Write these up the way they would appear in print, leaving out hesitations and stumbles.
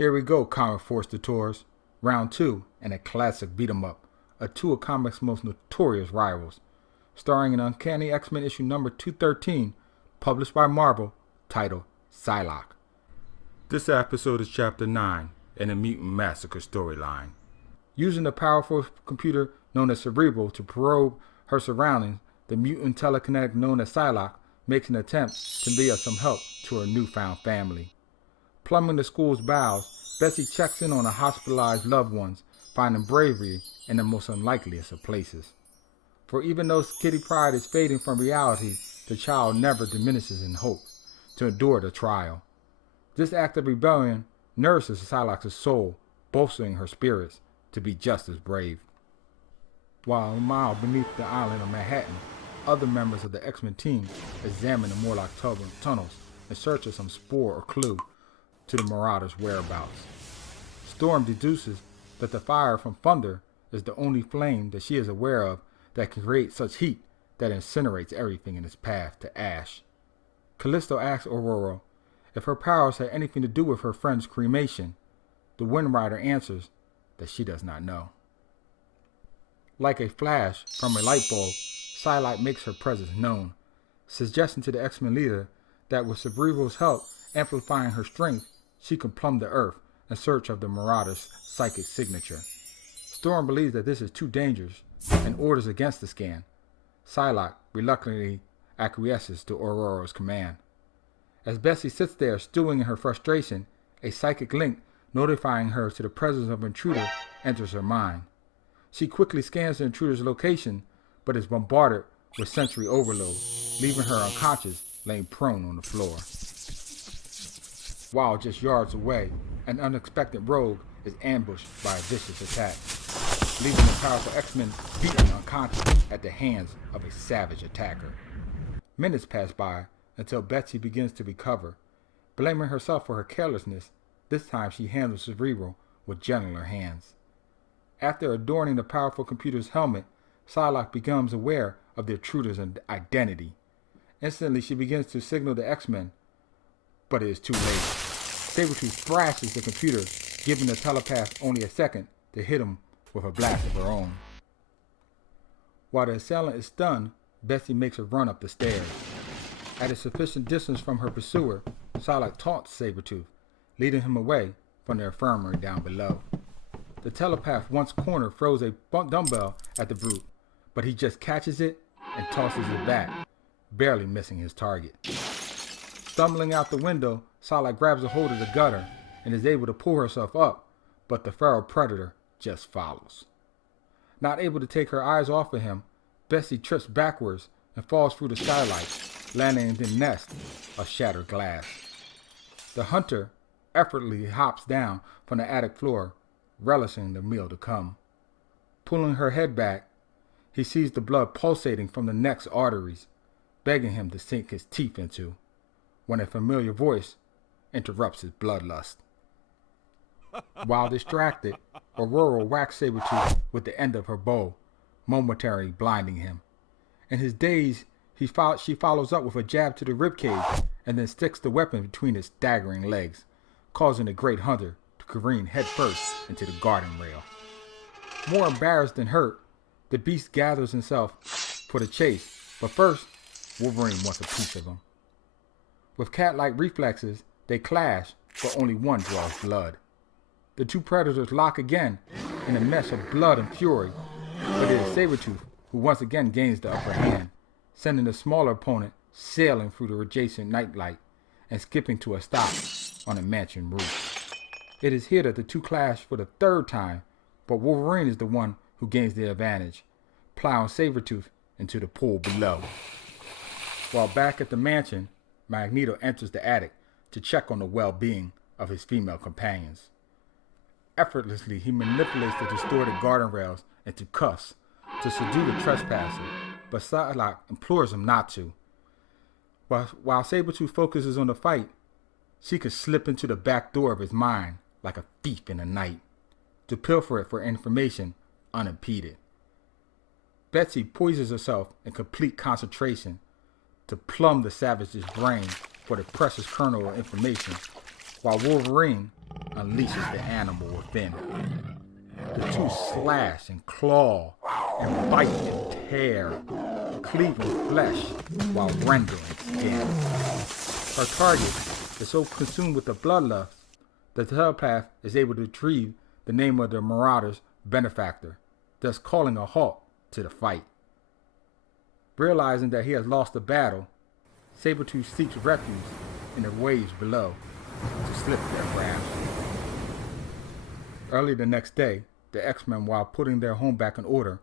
Here we go, Comic Force Detours. Round 2 and a classic beat-em-up of two of comics' most notorious rivals. Starring in Uncanny X-Men issue number 213, published by Marvel, titled Psylocke. This episode is Chapter 9 in the Mutant Massacre storyline. Using the powerful computer known as Cerebral to probe her surroundings, the mutant telekinetic known as Psylocke makes an attempt to be of some help to her newfound family. Plumbing the school's bowels, Bessie checks in on her hospitalized loved ones, finding bravery in the most unlikeliest of places. For even though Kitty Pryde is fading from reality, the child never diminishes in hope to endure the trial. This act of rebellion nourishes Psylocke's soul, bolstering her spirits to be just as brave. While a mile beneath the island of Manhattan, other members of the X-Men team examine the Morlock tunnels in search of some spore or clue to the Marauders' whereabouts. Storm deduces that the fire from Thunder is the only flame that she is aware of that can create such heat that incinerates everything in its path to ash. Callisto asks Aurora if her powers had anything to do with her friend's cremation. The Wind Rider answers that she does not know. Like a flash from a light bulb, Psylocke makes her presence known, suggesting to the X-Men leader that with Cerebral's help amplifying her strength, she can plumb the earth in search of the Marauders' psychic signature. Storm believes that this is too dangerous and orders against the scan. Psylocke reluctantly acquiesces to Aurora's command. As Bessie sits there stewing in her frustration, a psychic link notifying her to the presence of an intruder enters her mind. She quickly scans the intruder's location, but is bombarded with sensory overload, leaving her unconscious, laying prone on the floor. While just yards away, an unexpected rogue is ambushed by a vicious attack, leaving the powerful X-Men beaten unconscious at the hands of a savage attacker. Minutes pass by until Betsy begins to recover. Blaming herself for her carelessness, this time she handles Cerebral with gentler hands. After adorning the powerful computer's helmet, Psylocke becomes aware of the intruder's identity. Instantly, she begins to signal the X-Men, but it is too late. Sabretooth thrashes the computer, giving the telepath only a second to hit him with a blast of her own. While the assailant is stunned, Bessie makes a run up the stairs. At a sufficient distance from her pursuer, Psylocke taunts Sabretooth, leading him away from the infirmary down below. The telepath once cornered throws a dumbbell at the brute, but he just catches it and tosses it back, barely missing his target. Stumbling out the window, Psylocke grabs a hold of the gutter and is able to pull herself up, but the feral predator just follows. Not able to take her eyes off of him, Bessie trips backwards and falls through the skylight, landing in the nest of shattered glass. The hunter effortlessly hops down from the attic floor, relishing the meal to come. Pulling her head back, he sees the blood pulsating from the neck's arteries, begging him to sink his teeth into, when a familiar voice interrupts his bloodlust. While distracted, Aurora whacks Sabretooth with the end of her bow, momentarily blinding him. In his daze, she follows up with a jab to the ribcage and then sticks the weapon between his staggering legs, causing the great hunter to careen headfirst into the garden rail. More embarrassed than hurt, the beast gathers himself for the chase, but first, Wolverine wants a piece of him. With cat-like reflexes, they clash, but only one draws blood. The two predators lock again in a mesh of blood and fury, but it is Sabretooth who once again gains the upper hand, sending the smaller opponent sailing through the adjacent nightlight and skipping to a stop on a mansion roof. It is here that the two clash for the third time, but Wolverine is the one who gains the advantage, plowing Sabretooth into the pool below. While back at the mansion, Magneto enters the attic to check on the well-being of his female companions. Effortlessly, he manipulates the distorted garden rails into cuffs to subdue the trespasser, but Psylocke implores him not to. While Sabretooth focuses on the fight, she could slip into the back door of his mind like a thief in the night, to pilfer it for information unimpeded. Betsy poises herself in complete concentration to plumb the savage's brain for the precious kernel of information, while Wolverine, unleashes the animal within. The two slash and claw and bite and tear, cleaving flesh while rendering skin. Her target is so consumed with the bloodlust that the telepath is able to retrieve the name of the Marauder's benefactor, thus calling a halt to the fight. Realizing that he has lost the battle, Sabretooth seeks refuge in the waves below to slip their grasp. Early the next day, the X-Men, while putting their home back in order,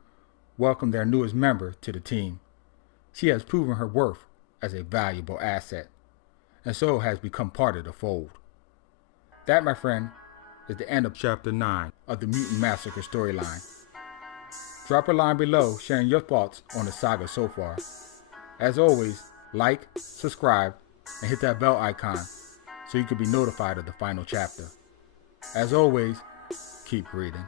welcome their newest member to the team. She has proven her worth as a valuable asset, and so has become part of the fold. That, my friend, is the end of Chapter 9 of the Mutant Massacre storyline. Drop a line below sharing your thoughts on the saga so far. As always, like, subscribe, and hit that bell icon so you can be notified of the final chapter. As always, keep reading.